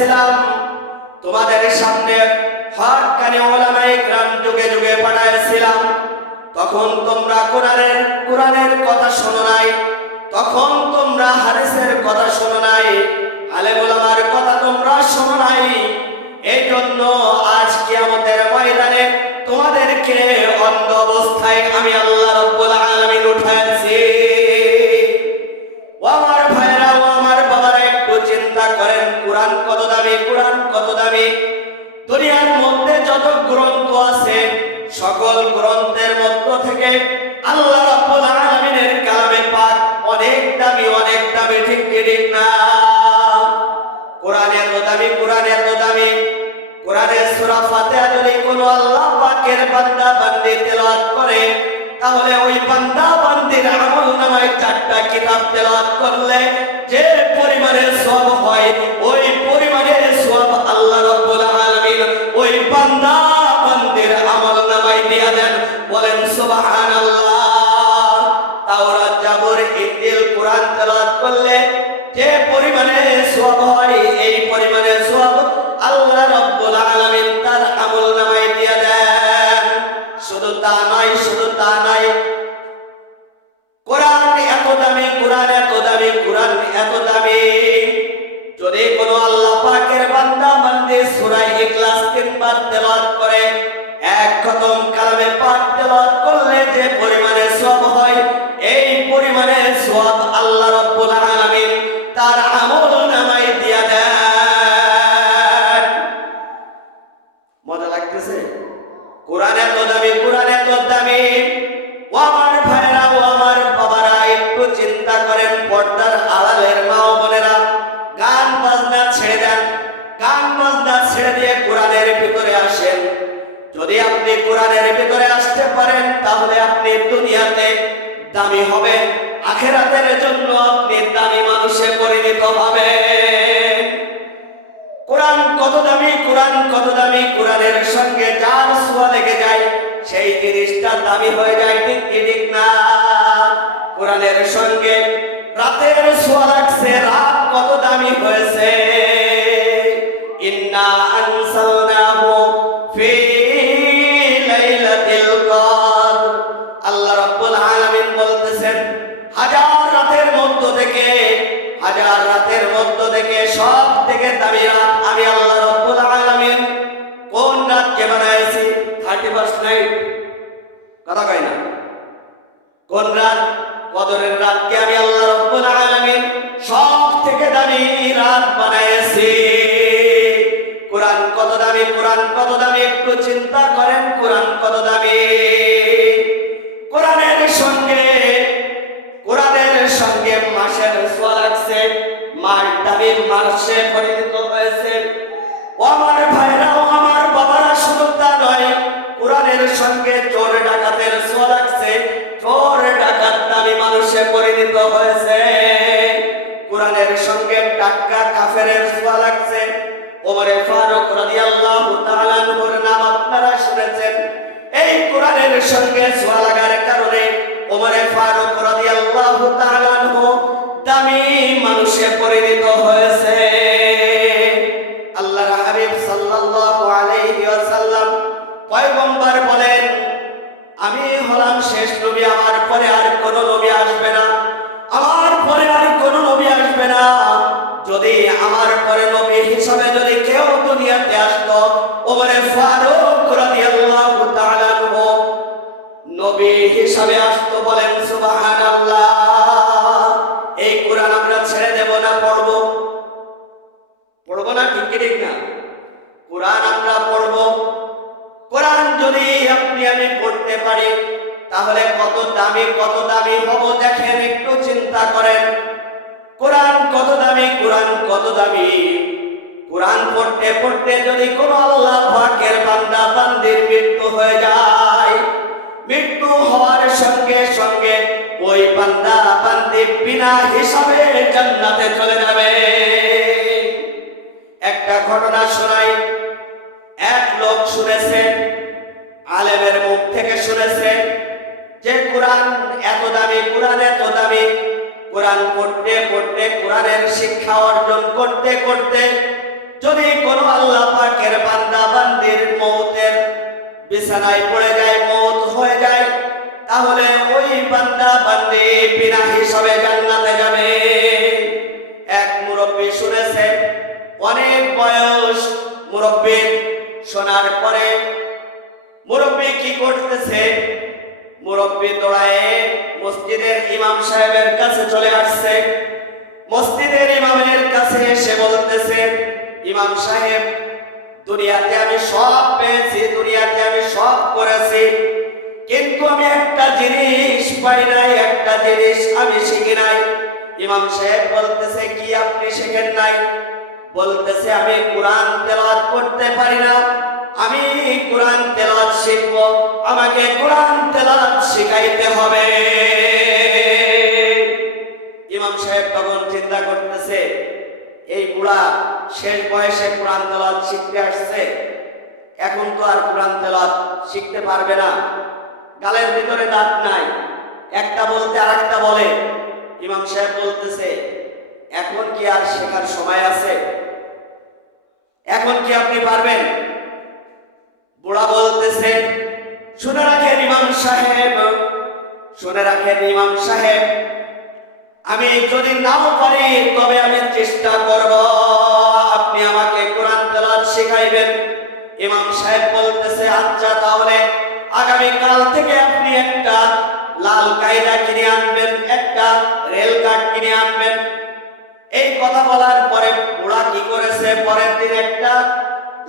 পাঠাইছিলাম, তোমাদের সামনে হক্কানি উলামায়ে কিরাম যুগে যুগে পাঠাইছিলাম, তখন তোমরা কোরআনের কথা শোনো নাই, তখন তোমরা হাদিসের কথা শোনো নাই, আলেম উলামার কথা তোমরা শোনো নাই। এই জন্য আজ কিয়ামতের ময়দানে তোমাদেরকে অন্ধ অবস্থায় আমি আল্লাহ রাব্বুল আলামিন উঠাইছি। ও আমার ভাইরা, ও আমার বাবারা, একটু চিন্তা করেন কোরআন কত দামি, কোরআন কত দামি। দুনিয়ার মধ্যে যত গ্রন্থ আছে সকল গ্রন্থের মধ্য থেকে আল্লাহ রাব্বুল আলামিনের কালামে পাক অনেক দামি, অনেক দামি, ঠিক কি ঠিক না? কোরআন এত দামি, কোরআন এত দামি। কোরআনের সূরা ফাতিহা যদি কোনো আল্লাহ পাকের বান্দা বান্দি তেলাওয়াত করে, তাহলে ওই বান্দা বান্দির আমলনামায় 4টা কিতাব তেলাওয়াত করলে যে পরিমাণের সওয়াব হয়, ওই পরিমাণের সওয়াব আল্লাহ রাব্বুল আলামিন ওই বান্দা বান্দির আমলনামায় দিয়া দেন। বলেন সুবহানাল্লাহ। তাওরাত, জাবুর, ইনজিল, কোরআন তেলাওয়াত করলে যে পরিমাণে সওয়াব হয়, এই পরিমাণে সওয়াব আল্লাহ রাব্বুল আলামিন তার আমলনামায় দিয়া দেন। শুধু তা নয়, শুধু তা নয়, কোরআন এত দামি, কোরআন এত দামি, কোরআন এত দামি। যদি কোনো আল্লাহ পাকের বান্দা বান্দি সূরা ইখলাস 3 বার তেলাওয়াত করে, এক খতম কালামে পাক তেলাওয়াত করলে যে পরিমাণে সওয়াব হয়, এই পরিমাণে সওয়াব আল্লাহ রাব্বুল আলামিন তার আমলনামায় দিয়া দেন। মজা লাগতেছে? কোরআন এত দামি, কোরআন এত দামি। ও আমার ভাইরা, ও আমার বাবারা, একটু চিন্তা করেন পর্দার আড়ালের মা ও বোনেরা, গান বাজনা ছেড়ে দেন, গান বাজনা ছেড়ে দিয়ে কোরআনের ভিতরে আসেন। যদি আপনি কোরআনের ভিতরে আসতে পারেন, তাহলে আপনি দুনিয়াতে দামি হবেন, আখিরাতের জন্য আপনি দামি মানুষে পরিণত হবেন। কোরআন কত দামি, কোরআন কত দামি। কোরআনের সঙ্গে যার ছোঁয়া লেগে যায় সেই জিনিসটা দামি হয়ে যায়, ঠিক কি ঠিক না? কোরআনের সঙ্গে রাতের ছোঁয়া লাগছে, রাত কত দামি হয়েছে। ইন্না আনসালনাহু ফি লাইলাতিল কদর। আল্লাহ রাব্বুল আলামিন বলতেছেন, হাজার রাতের মধ্য থেকে, হাজার রাতের মধ্য থেকে সব থেকে দামি রাত আমি আল্লাহ রাব্বুল আলামিন কোন রাতকে বানাইছি? 31st night. কথা কয় না? কোন রাত? কদরের রাতকে আমি আল্লাহ রাব্বুল আলামিন সব থেকে দামি রাত বানাইছি। কোরআন কত দামি, কোরআন কত দামি। একটু চিন্তা করেন কোরআন কত দামি। কোরআনের সঙ্গে মাসের ছোঁয়া লাগছে, মাস দামি মাসে পরিণত হয়েছে। ও আমার ভাইরা, ও আমার বাবারা, শুধু তা নয়, কোরআনের সঙ্গে চোর ডাকাতের ছোঁয়া লাগছে, চোর ডাকাত দামি মানুষে পরিণত হয়েছে। কোরআনের সঙ্গে টাটকা কাফেরের ছোঁয়া লাগছে। ওমরে ফারুক রাদিয়াল্লাহু তাআলা আনহুর নাম আপনারা শুনেছেন। এই কোরআনের সঙ্গে ছোঁয়া লাগার কারণে ওমরে ফারুক রাদিয়াল্লাহু তাআলা আনহু দামি মানুষে পরিণত হয়েছে। আল্লাহর হাবিব সাল্লাল্লাহু আলাইহি ওয়াসাল্লাম পয়গম্বর বলেন, আমি হলাম শেষ নবী, আমার পরে আর কোন নবী আসবে না, আমার পরে আর কোন নবী আসবে না। যদি আমার পরে নবী হিসাবে যদি কেউ দুনিয়াতে আসতো, ওমরে ফারুক রাদিয়াল্লাহু তাআলা আনহু নবী হিসাবে আসতো। বলেন সুবহানাল্লাহ। এই কোরআন আমরা ছেড়ে দেব না? পড়বো? পড়বো না? ঠিক ঠিক না? কোরআন আমরা পড়বো। কোরআন যদি আপনি আমি পড়তে পারি, তাহলে কত দামি, কত দামি হব। দেখেন, একটু চিন্তা করেন কোরআন কত দামি, কোরআন কত দামি। কোরআন পড়তে পড়তে যদি কোনো আল্লাহ পাকের বান্দা বান্দির মৃত্যু হয়ে যায়, মৃত্যু হওয়ার সঙ্গে সঙ্গে ওই বান্দা বান্দি বিনা হিসাবে জান্নাতে চলে যাবে। একটা ঘটনা শোনাই। এক লোক শুনেছে, আলেমের মুখ থেকে শুনেছে যে কোরআন এত দামি, কোরআন এত দামি। কোরআন পড়তে পড়তে, কোরআনের শিক্ষা অর্জন করতে করতে যদি কোনো আল্লাহ পাকের বান্দা বান্দির মওতের বিছানায় পড়ে যায়, মওত হয়ে যায়, তাহলে ওই বান্দা বান্দি বিনা হিসাবে জান্নাতে যাবে। এক মুরব্বী শুনেছে, অনেক বয়স মুরব্বীর, শোনার পরে মুরব্বী কি করতেছে, মুরব্বী দৌড়ায় মসজিদের ইমাম সাহেবের কাছে চলে আসছে। মসজিদের ইমামের কাছে এসে বলতেছে, ইমাম সাহেব, দুনিয়াতে আমি সব পেয়েছি, দুনিয়াতে আমি সব করেছি, কিন্তু আমি একটা জিনিস পাই নাই, একটা জিনিস আমি শিখি নাই। ইমাম সাহেব বলতেছে, কি আপনি শিখেন নাই? বলতেছে, আমি কোরআন তেলাওয়াত করতে পারি না, আমি কোরআন তেলাওয়াত শিখব, আমাকে কোরআন তেলাওয়াত শিখাইতে হবে। ইমাম সাহেব তখন চিন্তা করতেছে, এই বুড়া শেষ বয়সে কোরআন তেলাওয়াত শিখতে আসছে, এখন তো আর কোরআন তেলাওয়াত শিখতে পারবে না, গালের ভিতরে দাঁত নাই, একটা বলতে আরেকটা বলে। ইমাম সাহেব বলতেছে, এখন কি আর শেখার সময় আছে? এখন কি আপনি পারবেন? বুড়া বলতেছে, শুনে রাখেন ইমাম সাহেব, শুনে রাখেন ইমাম সাহেব, আমি যদি নাও পারি তবে আমি চেষ্টা করব, আপনি আমাকে কোরআন তেলাওয়াত শিখাইবেন। ইমাম সাহেব বলতেছে, আচ্ছা তাহলে আগামীকাল থেকে আপনি একটা লাল কায়দা কিনে আনবেন, একটা রেল কার্ড কিনে আনবেন। এই কথা বলার পরে বুড়া কি করেছে, পরের দিন একটা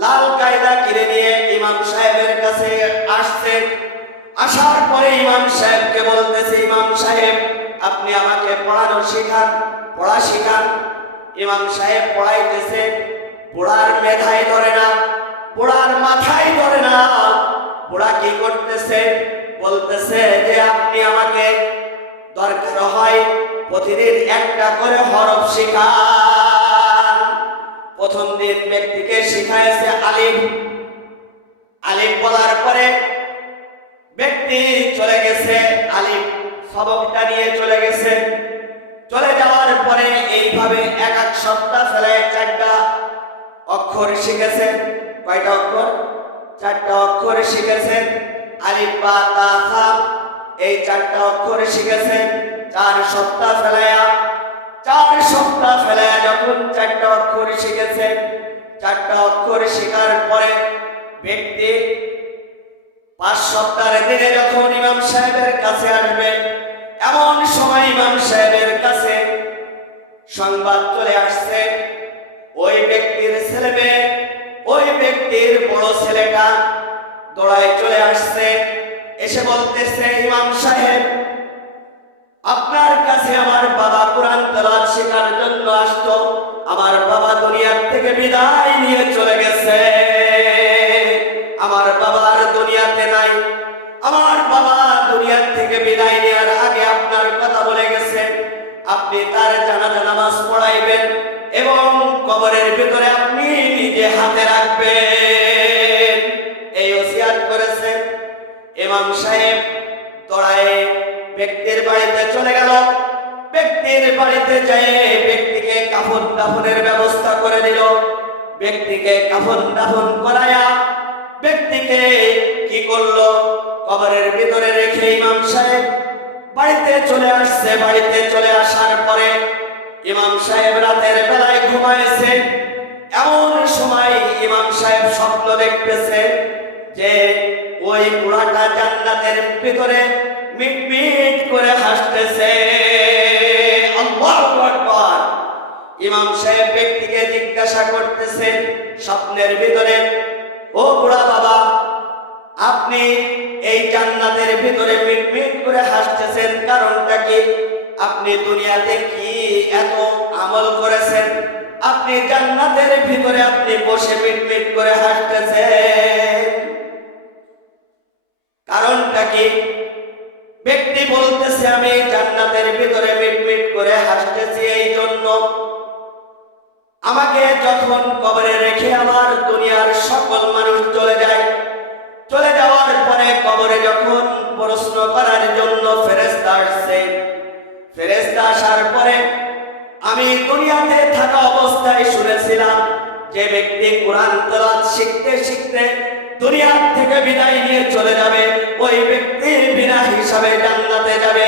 লাল কায়দা কিনে নিয়ে ইমাম সাহেবের কাছে আসছে। আসার পরে ইমাম সাহেবকে বলতেছে, ইমাম সাহেব, আপনি আমাকে পড়ানো শিখান, পড়া শিখান। ইমাম সাহেব পড়াইতেছে, বুড়ার মেধায় ধরে না, বুড়ার মাথায় ধরে না। বুড়া কি করতেছে, বলতেছে যে আপনি আমাকে দরকার হয় প্রতিদিন একটা করে হরফ শিখান। প্রথম দিন ব্যক্তিকে শিখাইছে আলিফ, আলিফ বলার পরে ব্যক্তি চলে গেছে, আলিফ সবকটা নিয়ে চলে গেছে। চলে যাওয়ার পরে এইভাবে এক এক সপ্তাহ ফেলায় 4টা অক্ষর শিখেছে। কয়টা অক্ষর? 4টা অক্ষর শিখেছে। আলিফ বা তা সা, এই 4টা অক্ষর শিখেছে 4 সপ্তাহ ফেলায়া। 4 সপ্তাহ ফেলায়া যখন 4টা অক্ষর শিখেছে, 4টা অক্ষর শেখার পরে ব্যক্তি 5 সপ্তাহের দিনে যখন ইমাম সাহেবের কাছে আসবে, এমন সময় ইমাম সাহেবের কাছে সংবাদ চলে আসছে, ওই ব্যক্তির ছেলে মেয়ে, ওই ব্যক্তির বড় ছেলেটা দৌড়ায় চলে আসছে। এসে বলতেছে, ইমাম সাহেব, আপনার কাছে আমার বাবা কোরআন তেলাওয়াত শেখার জন্য আসতো, আমার বাবা দুনিয়ার থেকে বিদায় নিয়ে চলে গেছে, আমার বাবা আর দুনিয়াতে নাই, আমার বাবা দুনিয়ার থেকে বিদায় নেওয়ার আগে আপনার কথা বলে গেছে, আপনি তার জানাজা নামাজ পড়াইবেন এবং কবরের ভিতরে আপনি নিজে হাতে রাখবেন, এই ওসিয়াত করেছে। ইমাম সাহেব দৌড়ায় ব্যক্তির বাড়িতে চলে গেল। ব্যক্তির বাড়িতে যেয়ে ব্যক্তিকে কাফন দাফনের ব্যবস্থা করে দিল। ব্যক্তিকে কাফন দাফন করায়া ব্যক্তিকে কি করলো, কবরের ভিতরে রেখে ইমাম সাহেব বাড়িতে চলে আসছে। বাড়িতে চলে আসার পরে ইমাম সাহেব রাতের বেলায় ঘুমাইছে। এমন সময় ইমাম সাহেব স্বপ্ন দেখতেছে যে ওই বুড়াটা জান্নাতের ভিতরে মিটমিট করে হাসতেছে। আল্লাহু আকবার। ইমাম সাহেব ব্যক্তিকে জিজ্ঞাসা করতেছে স্বপ্নের ভিতরে, ও বুড়া বাবা, আপনি এই জান্নাতের ভিতরে মিটমিট করে হাসতেছেন, কারণটা কি? আপনি দুনিয়াতে কি এত আমল করেছেন, আপনি জান্নাতের ভিতরে আপনি বসে মিটমিট করে হাসতেছেন, কারণটা কি? ব্যক্তি বলতেছে, আমি জান্নাতের ভিতরে মিটমিট করে হাসতেছি এই জন্য, আমাকে যখন কবরে রেখে আমার দুনিয়ার সকল মানুষ চলে যায়, চলে যাওয়ার পরে কবরে যখন প্রশ্ন করার জন্য ফেরেশতা আসছে, ফেরেশতা আসার পরে আমি দুনিয়াতে থাকা অবস্থায় শুনেছিলাম যে ব্যক্তি কোরআন তেলাওয়াত শিখতে শিখতে দুনিয়া থেকে বিদায় নিয়ে চলে যাবে, ওই ব্যক্তি বিনা হিসাবে জান্নাতে যাবে।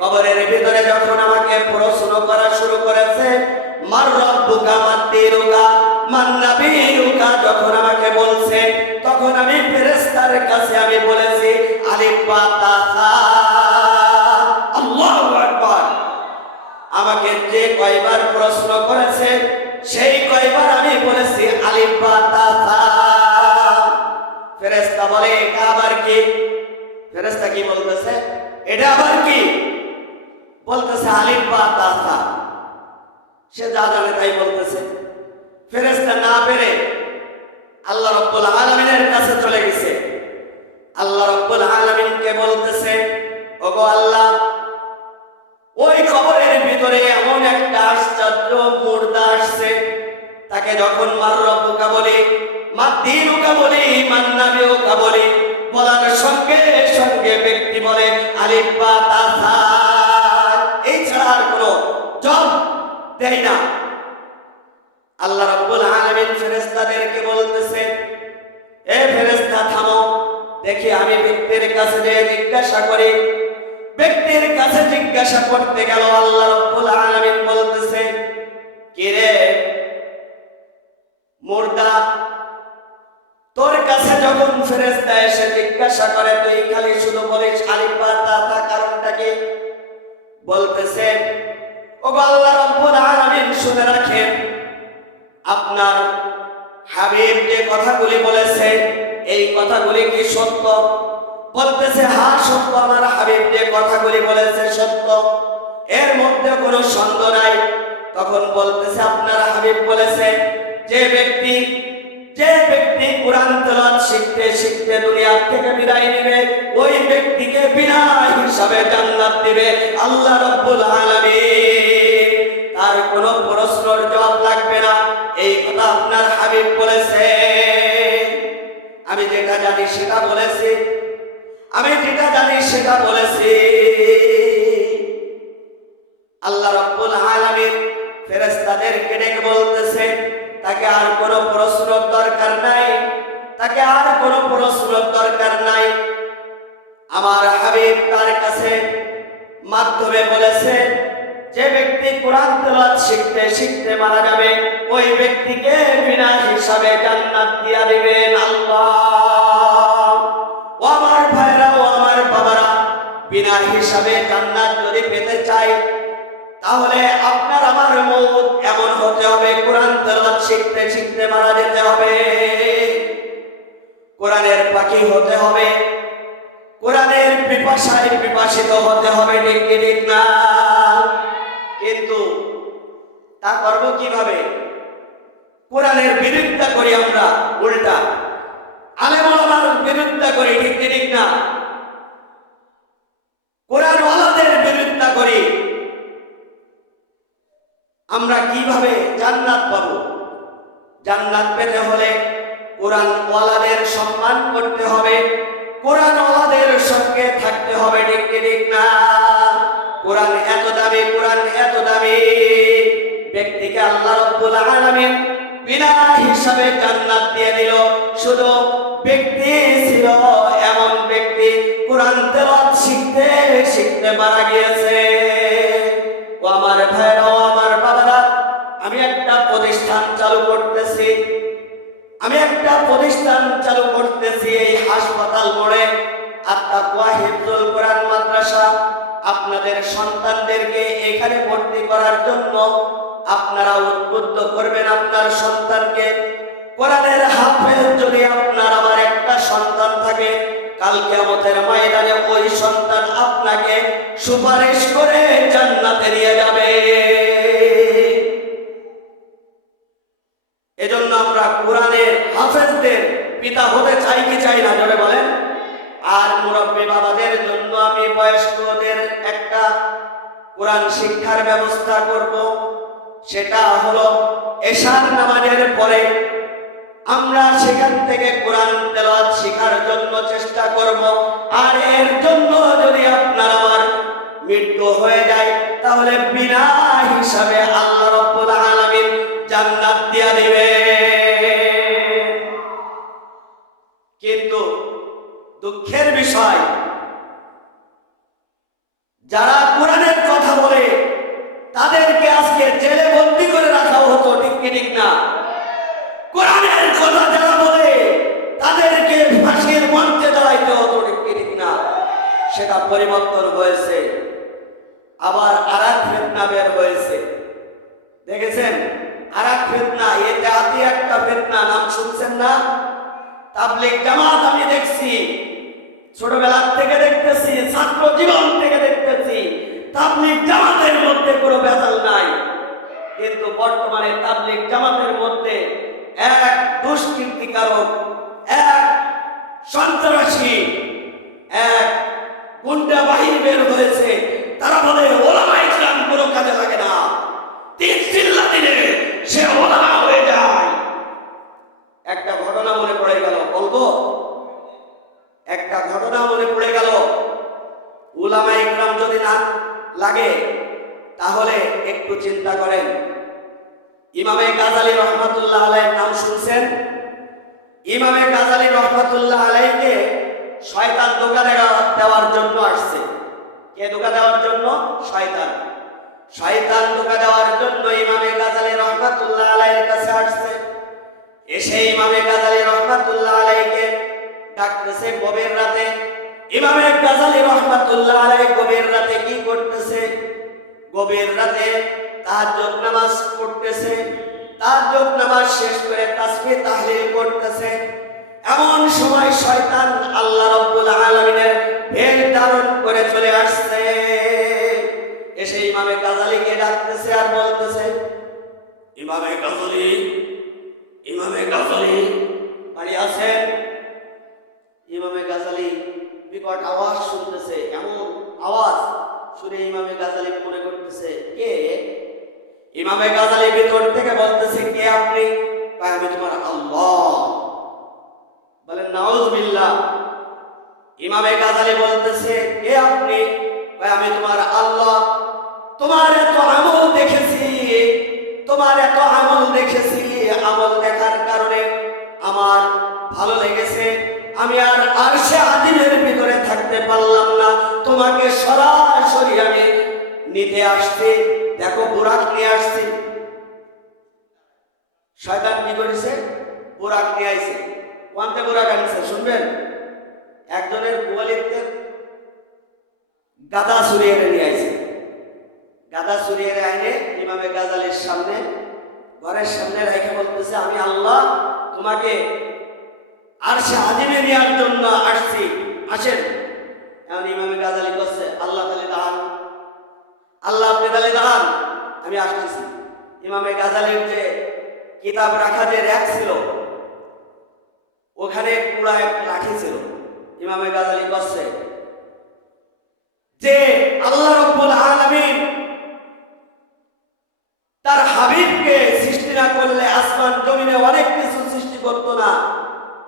কবরের ভিতরে যখন আমাকে প্রশ্ন করা শুরু করেছে, মার রব্বুকা মা দীনুকা মান নাবিয়ুকা, যখন আমাকে বলছে, তখন আমি ফেরেশতার কাছে আমি বলেছি আলিফ বা তা সা। আল্লাহু আকবার। আমাকে যে কয়বার প্রশ্ন করেছে সেই কয়বার আমি বলেছি আলিফ বা তা সা। ফেরেশতা বলে এটা আবার কি? ফেরেশতা কি বলতেছে? এটা আবার কি? বলতেছে আলিফ বা তা সা। সে যা জানে তাই বলতেছে। ফেরেশতা না পেরে আল্লাহ রাব্বুল আলামিনের কাছে চলে গেছে। আল্লাহ রাব্বুল আলামিনকে বলতেছে, ওগো আল্লাহ, ওই কবরের ভিতরে এমন একটা আশ্চর্য মুর্দা আসছে, তাকে যখন মার রব্বুকা বলি, মা দীনুকা বলি, মান নাবিয়ুকা বলি, বলার সঙ্গে সঙ্গে ব্যক্তি বলে আলিফ বা তা সা। এই ছাড়া আর কোনো জবাব দেয় না। আল্লাহ রাব্বুল আলামিন ফেরেশতাদেরকে বলতেছে, এ ফেরেশতা থামো, দেখি আমি ব্যক্তির কাছে যে জিজ্ঞাসা করি। ব্যক্তির কাছে জিজ্ঞাসা করতে গেল, আল্লাহ রাব্বুল আলামিন বলতেছে, কি রে মুর্দা, তোর কাছে যখন ফেরেশতা এসে জিজ্ঞাসা করে তুই খালি শুধু বলিস আলিফ বা তা সা, কারণটা কি? বলতেছে, ওগো আল্লাহ রাব্বুল আলামিন শুনে রাখেন, আপনার হাবিব যে কথাগুলি বলেছে এই কথাগুলি কি সত্য? বলতেছে হ্যাঁ সত্য, আমার হাবিব যে কথাগুলি বলেছে সত্য, এর মধ্যে কোনো সন্দেহ নাই। তখন বলতেছে আপনার হাবিব বলেছে যে ব্যক্তি কোরআন তেলাওয়াত শিখতে শিখতে দুনিয়া থেকে বিদায় নেবে, ওই ব্যক্তিকে বিনা হিসাবে জান্নাত দিবে আল্লাহ রাব্বুল আলামিন। তার কোনো প্রশ্নের জবাব লাগবে না, এই কথা আপনার হাবিব বলেছে। আমি যেটা জানি সেটা বলেছি, আমি যেটা জানি সেটা বলেছি। আল্লাহ রাব্বুল আলামিন ফেরেশতাদেরকে ডেকে বলতেছে, তাকে আর কোনো প্রশ্নের দরকার নাই, তাকে আর কোনো প্রশ্নের দরকার নাই। আমার হাবিব তার কাছে মাধ্যমে বলেছে, যে ব্যক্তি কোরআন তেলাওয়াত শিখতে শিখতে মারা যাবে, ওই ব্যক্তিকে বিনা হিসাবে জান্নাত দিয়া দিবেন আল্লাহ। ও আমার ভাইরা, ও আমার বাবারা, বিনা হিসাবে জান্নাত যদি পেতে চাই, তাহলে আপনার আমার মওত এমন হতে হবে, কোরআন তেলাওয়াত শিখতে শিখতে মারা যেতে হবে, কোরআনের পাখি হতে হবে, কোরআনের পিপাসায় পিপাসিত হতে হবে, ঠিক না? কিন্তু তা করব কিভাবে? কোরআনের বিরোধিতা করি আমরা, উল্টা আলেম ওলামার বিরোধিতা করি, ঠিক না? কোরআন ওয়ালাদের বিরোধিতা করি। আমরা কিভাবে জান্নাত পাবো? জান্নাত পেতে হলে কোরআন ওয়ালাদের সম্মান করতে হবে, কোরআন ওয়ালাদের সঙ্গে থাকতে হবে, ঠিক না? কোরআন এত দামি, কোরআন এত দামি, ব্যক্তিকে আল্লাহ রাব্বুল আলামিন বিনা হিসাবে জান্নাত দিয়ে দিল। শুধু ব্যক্তি ছিল এমন ব্যক্তি কোরআন তেলাওয়াত শিখতে শিখতে মারা গিয়েছে। ও আমার ভাইরা, ও আমার বাবারা, আমি একটা প্রতিষ্ঠান চালু করতেছি, এই হাসপাতাল মোড়ে আত-তাকওয়া হিফজুল কোরআন মাদ্রাসা। আপনাদের সন্তানদেরকে এখানে ভর্তি করার জন্য আপনারা উদ্বুদ্ধ করবেন আপনার সন্তানকে। কোরআনের হাফেজ যদি আপনার আমার একটা সন্তান থাকে, কাল কিয়ামতের ময়দানে ওই সন্তান আপনাকে সুপারিশ করে জান্নাতে নিয়ে যাবে। এজন্য আমরা কোরআনের হাফেজদের পিতা হতে চাই কি চাই না, জোরে বলেন। আর মুরব্বী বাবাদের জন্য আমি বয়স্কদের একটা কোরআন শিক্ষার ব্যবস্থা করব। সেটা হলো এশার নামাজের পরে আমরা সেখান থেকে কোরআন তেলাওয়াত শেখার জন্য চেষ্টা করব। আর এর জন্য যদি আপনার আমার মৃত্যু হয়ে যায়, তাহলে বিনা হিসাবে আল্লাহ রাব্বুল আলামিন জান্নাত দিয়া দিবেন। পরিবর্তন হয়েছে, আবার আরেক ফিতনা বের হয়েছে। দেখেছেন আরেক ফিতনা, এটা আদি একটা ফিতনা, নাম শুনছেন না? তাবলীগ জামাত আমি দেখছি, ছোটবেলার থেকে দেখতেছি, ছাত্র জীবন থেকে দেখতেছি, তাবলীগ জামাতের মধ্যে কোনো ভেজাল নাই। কিন্তু বর্তমানে তাবলীগ জামাতের মধ্যে এক দুষ্কৃতিকারক, এক সন্ত্রাসী, এক গুন্ডা বাহিনী বের হয়েছে। তারা বলে ওলামায়ে কেরাম কোনো কাজে লাগে না, তিন চিল্লা দিলে সে ওলামা হয়ে যায়। একটা ঘটনা মনে পড়ে গেল, বলবো? একটা ঘটনা মনে পড়ে গেল। উলামায়ে কেরাম যদি না লাগে তাহলে একটু চিন্তা করেন। ইমামে গাজালি রহমাতুল্লাহ আলাইহির নাম শুনছেন? ইমামে গাজালি রহমাতুল্লাহ আলাইহিকে শয়তান ধোঁকা দেওয়ার জন্য আসছে। কে ধোঁকা দেওয়ার জন্য? শয়তান। শয়তান ধোঁকা দেওয়ার জন্য ইমামে গাজালি রহমাতুল্লাহ আলাইহির কাছে আসছে। এসে ইমামে গাজালি রহমাতুল্লাহ আলাইহিকে ডাকতেছে গভীর রাতে। ইমামে গাজালি রহমাতুল্লাহ আলাইহি গভীর রাতে কি করতেছে? গভীর রাতে তাহাজ্জুদ নামাজ পড়তেছে। তাহাজ্জুদ নামাজ শেষ করে তাসবিহ তাহলিল করতেছে। এমন সময় শয়তান আল্লাহ রাব্বুল আলামিনের ভেষ ধারণ করে চলে আসছে। এসে ইমামে গাজালিকে ডাকতেছে আর বলতেছে, ইমামে গাজালি, ইমামে গাজালি বাড়ি আছেন? ইমামে গাজালি বিকট আওয়াজ শুনতেছে। এমন আওয়াজ শুনে ইমামে গাজালি মনে করতেছে কে? ইমামে গাজালি ভিতর থেকে বলতেছে, কে আপনি? আমি তোমার আল্লাহ। বলেন নাউজুবিল্লাহ। ইমামে গাজালি বলতেছে, কে আপনি? আমি তোমার আল্লাহ। তোমার এত আমল দেখেছি, তোমার এত আমল দেখেছি, আমল দেখার কারণে আমার ভালো লেগেছে। আমি আর আরশে আজিমের ভিতরে থাকতে পারলাম না, তোমাকে সরাসরি আমি নিতে আসছি। দেখো বুরাক নিয়ে আসছি। শয়তান কি করেছে? বুরাক নিয়ে আইছে। কোনতে বুরাক আনছে শুনবেন? একজনের গোয়ালিতে গাদা ছুরিয়ে নিয়ে আইছে। গাদা ছুরিয়ে আইনে ইমামে গাজালির সামনে, ঘরের সামনে রেখে বলতেছে, আমি আল্লাহ তোমাকে আরশে আজিমে নেওয়ার জন্য আসছি, আসেন। এখন ইমামে গাজালি করছে, আল্লাহ তাআলা দাঁড়ান, আল্লাহ আপনি তাহলে দাঁড়ান, আমি আসতেছি। ইমামে গাজালির যে কিতাব রাখা যে র‍্যাক ছিল, ওখানে পুরা এক লাঠি ছিল। ইমামে গাজালি করছে যে আল্লাহ রাব্বুল আলামিন তার হাবিবকে সৃষ্টি না করলে আসমান জমিনে অনেক কিছু সৃষ্টি করত না।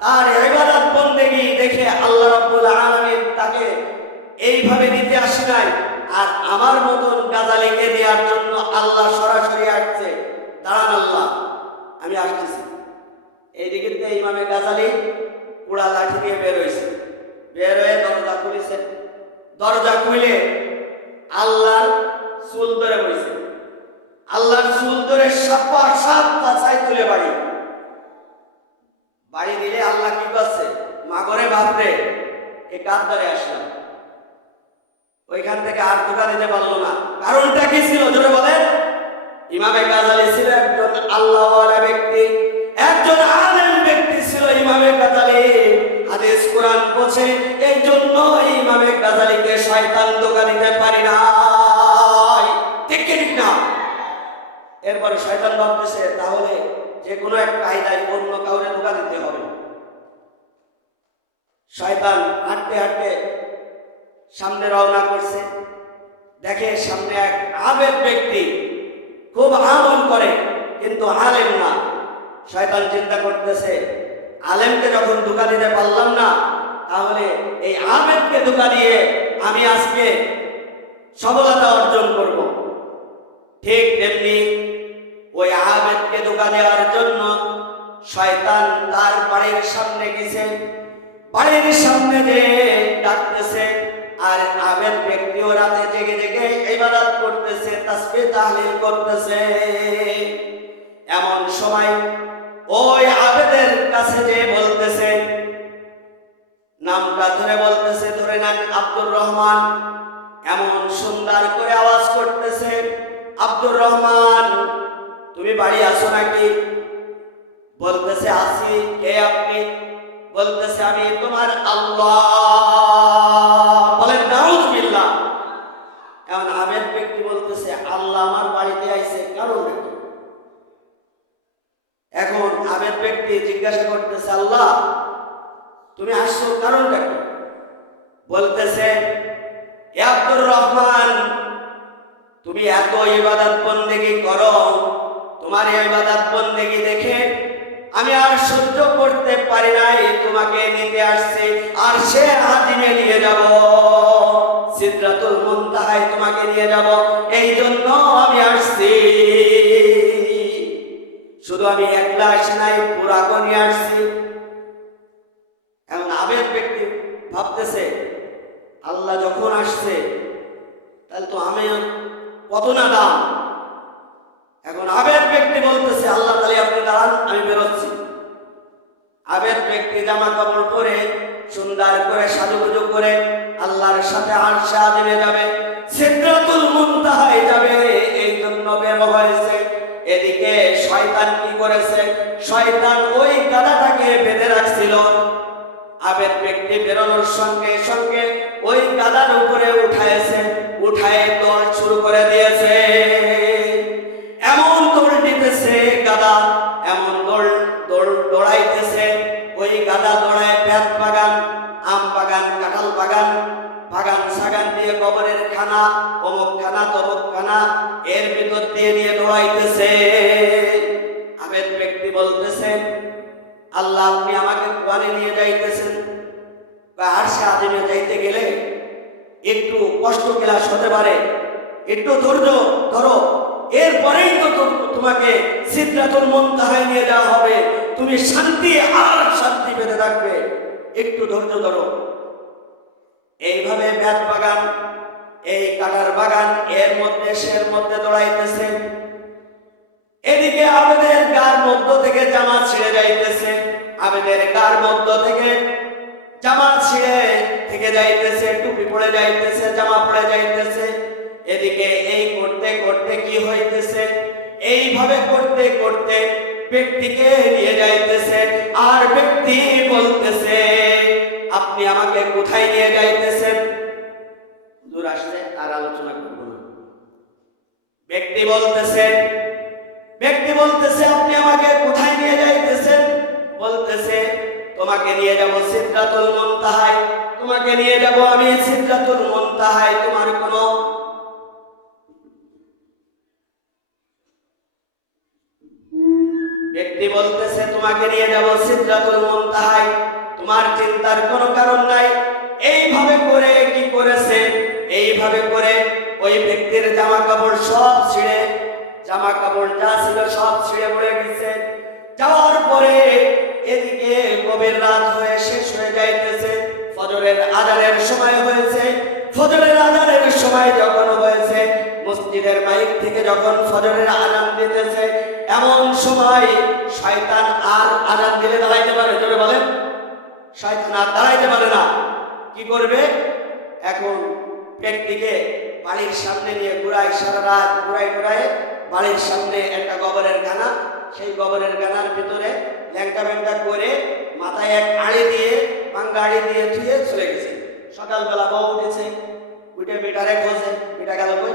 তার ইবাদত বন্দেগী দেখে আল্লাহ রাব্বুল আলামিন তাকে এইভাবে নিতে আসে নাই। আর আমার মতন গাজালিকে দেওয়ার জন্য আল্লাহ সরাসরি আসছে। দাঁড়ান আল্লাহ, আমি আসতেছি। এইদিকে ইমামে গাজালি পুরা লাঠি দিয়ে বের হয়েছে। বের হয়ে দরজা খুলেছে। দরজা খুলে আল্লাহর চুল ধরে বসে, আল্লাহর চুল ধরে সাপ্পা সাপ্পা চাই তুলে বাড়ি বাড়ি দিলে আল্লাহ কি করছে? মাগরে বাপরে, এ কার ধরে আসলাম। ওইখান থেকে আর ধোকা দিতে পারলো না। কারণটা কি ছিল জোরে বলেন? ইমামে গাজালি ছিল একজন আল্লাহওয়ালা ব্যক্তি, একজন আলেম ব্যক্তি ছিল ইমামে গাজালি। হাদিস কোরআন বোঝে, এই জন্য ইমামে গাজালিকে শয়তান ধোকা দিতে পারি না। ঠিক ঠিক না? এরপরে শয়তান ভাবতেছে তাহলে যে কোনো এক কায়দায় অন্য কাউরে ধোকা দিতে হবে। শয়তান হাঁটতে হাঁটতে সামনে রওনা করছে। দেখে সামনে এক আবেদ ব্যক্তি, খুব আমল করে কিন্তু আলেম না। শয়তান চিন্তা করতেছে, আলেমকে যখন ধোকা দিতে পারলাম না, তাহলে এই আবেদকে ধোকা দিয়ে আমি আজকে সফলতা অর্জন করব। ঠিক তেমনি ওই আবেদকে ধোকা দেওয়ার জন্য শয়তান তার বাড়ির সামনে গেছে। বাড়ির সামনে যে ডাকতেছে, আর আবেদ ব্যক্তিও রাতে জেগে জেগে ইবাদত করতেছে, তাসবিহ তাহলিল করতেছে। এমন সময় ওই আবেদের কাছে যে বলতেছে, নামটা ধরে বলতেছে, ধরে না ছিলেন আব্দুর রহমান। এমন সুন্দর করে আওয়াজ করতেছে, আব্দুর রহমান তুমি বাড়ি আছো নাকি? বলতেছে আছি। কে আপনি? বলতেছে আমি তোমার আল্লাহ। বলেন নাউজুবিল্লাহ। এখন আবেদ ব্যক্তি বলতেছে আল্লাহ আমার বাড়িতে আইছে, কারণ নাকি? এখন আবেদ ব্যক্তি জিজ্ঞাসা করতেছে আল্লাহ তুমি আসছো কারণটা কি? বলতেছে এ আব্দুর রহমান তুমি এত ইবাদত বন্দেগি করো, তোমার এই ইবাদত বন্দেগি দেখে আমি আর সহ্য করতে পারি নাই, তোমাকে নিতে আসছি। আর সে আজিমে নিয়ে যাব, সিদরাতুল মুনতাহায় তোমাকে নিয়ে যাব, এই জন্য আমি আসছি। শুধু আমি একলা আসি নাই, পুরা নিয়ে আসছি। এমন আবেদ ব্যক্তি ভাবতেছে আল্লাহ যখন আসছে তাহলে তো আমি কত না দাম। এখন আবেদ ব্যক্তি বলতেছে আল্লাহ তাহলে আপনি দাঁড়ান, আমি বেরোচ্ছি। আবেদ ব্যক্তি জামা কাপড় পরে সুন্দর করে সাজুগুজু করে আল্লাহর সাথে আরশে আজিমে যাবে, সিদরাতুল মুনতাহায় যাবে, এই জন্য বের হয়েছে। এদিকে শয়তান কি করেছে? শয়তান ওই গাধাটাকে বেঁধে রাখছিল। আবেদ ব্যক্তি বেরোনোর সঙ্গে সঙ্গে ওই গাধার উপরে উঠাইছে, উঠায় দৌড় শুরু করে দিয়েছে। এমন দৌড় দিতেছে গাধা, এমন দৌড়াইতেছে। ওই গাধা দৌড়ায় পেঁয়াজ বাগান, আম বাগান, কাঁঠাল বাগান, বাগান সাগান দিয়ে কবরের খানা, অমুক খানা তমুক খানা, এর ভিতর দিয়ে নিয়ে দৌড়াইতেছে। আবেদ ব্যক্তি বলতেছে আল্লাহ আপনি আমাকে কোয়ানে নিয়ে যাইতেছেন, বা আরশে আজিমে যাইতে গেলে একটু কষ্ট ক্লাস হতে পারে, একটু ধৈর্য ধরো, এরপরেই তো তোমাকে সিদরাতুল মুনতাহায় নিয়ে যাওয়া হবে, তুমি শান্তি আর শান্তি পেতে থাকবে, একটু ধৈর্য ধরো। এইভাবে পেঁয়াজ বাগান, এই কাঁঠাল বাগান, এর মধ্যে সের মধ্যে দৌড়াইতেছে। এদিকে আবেদের গার মধ্য থেকে জামা ছিঁড়ে যাইতেছে, আবেদের গার মধ্য থেকে জামা ছিঁড়ে থেকে যাইতেছে, টুপি পড়ে যাইতেছে, জামা পড়ে যাইতেছে। এদিকে এই করতে করতে কি হইতেছে? এইভাবে করতে করতে ব্যক্তিকে নিয়ে যাইতেছে। আর ব্যক্তি বলতেছে আপনি আমাকে কোথায় নিয়ে যাইতেছেন? দূর আসলে আর আলোচনা করব না। ব্যক্তি বলতেছে আপনি আমাকে কোথায় নিয়ে যাইতেছেন? বলতেছে তোমাকে নিয়ে যাব সিদরাতুল মুনতাহায়, তোমাকে নিয়ে যাব আমি সিদরাতুল মুনতাহায়। তোমার কোনো ব্যক্তি বলতেছে তোমাকে নিয়ে যাব সিদরাতুল মুনতাহায়, তোমার চিন্তার কোনো কারণ নাই। এইভাবে করে কি করেছে? এইভাবে করে ওই ব্যক্তির জামা কাপড় সব ছিঁড়ে, জামা কাপড় যা ছিল সব ছিঁড়ে পড়ে গেছে। যাওয়ার পরে এদিকে গভীর রাত হয়ে শেষ হয়ে যাইতেছে, ফজরের আযানের সময় হয়েছে। ফজরের আযানের সময় যখন হয়েছে, মসজিদের মাইক থেকে যখন ফজরের আযান দিতেছে, এমন সময় শয়তান আর আযান দিলে দাঁড়াইতে পারে? জোরে বলেন। শয়তান আর দাঁড়াইতে পারে না। কি করবে? এখন ব্যক্তিকে বাড়ির সামনে নিয়ে ঘুরায়, সারা রাত ঘুরায় বাড়ির সামনে একটা গোবরের গানা, সেই গোবরের গানার ভিতরে ল্যাংটা ব্যাংটা করে মাথায় এক আড়ি দিয়ে, ভাঙ্গা আড়ি দিয়ে ধুয়ে চলে গেছে। সকালবেলা বউ উঠেছে, উঠে বেটারে খোঁজে, বেটা গেল কই?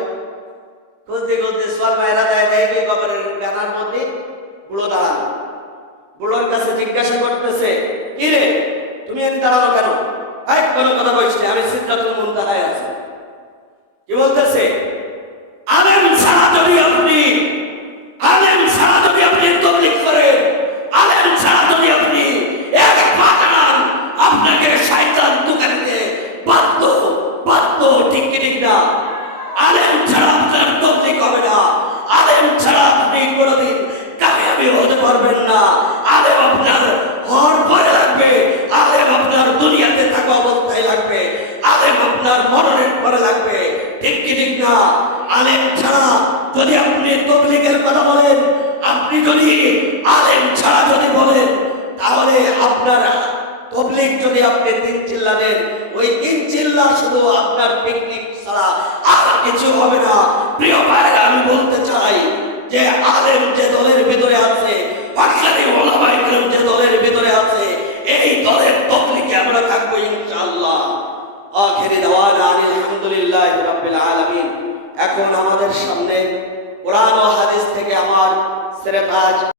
খুঁজতে খুঁজতে সোয়াল মায়েরা দেয় কি গোবরের গানার মধ্যে বুড়ো দাঁড়ানো। বুড়োর কাছে জিজ্ঞাসা করতেছে কি রে তুমি এনে দাঁড়ানো কেন? কোনো কথা বলছি, আমি সিদরাতুল মুনতাহায় আছি। কি বলতেছে? আলেম ছাড়া যদি আপনি তাবলীগ করেন, আলেম ছাড়া যদি আপনি এক পা টানান, আপনাকে শয়তান দোকানে বাধ্য। ঠিক না? আলেম ছাড়া আপনার তাবলীগ হবে না, আলেম ছাড়া আপনি কোনোদিন কামিয়াবি হতে পারবেন না। আলেম আপনার হওয়ার পরে লাগবে, আলেম আপনার দুনিয়াতে থাকা অবস্থায় লাগবে, আলেম আপনার মরণের পরে লাগবে। ঠিক না? আলেম ছাড়া যদি আপনি তাবলীগের কথা বলেন, আপনি যদি আলেম ছাড়া যদি বলেন, তাহলে আপনার তাবলীগ যদি আপনি 3 চিল্লা দেন, ওই 3 চিল্লা ইনশাআল্লাহ শুধু আপনার পিকনিক ছাড়া আর কিছু হবে না। প্রিয় ভাইরা, আমি বলতে চাই যে আলেম যে দলের ভিতরে আছে, হক্কানি ওলামায়ে কেরাম যে দলের ভিতরে আছে, এই দলের তকলিকে আমরা থাকবো ইনশাআল্লাহ। আখিরি দাওয়ানা আলহামদুলিল্লাহি রাব্বিল আলামিন। এখন আমাদের সামনে কোরআন ও হাদিস থেকে আমার সিরাত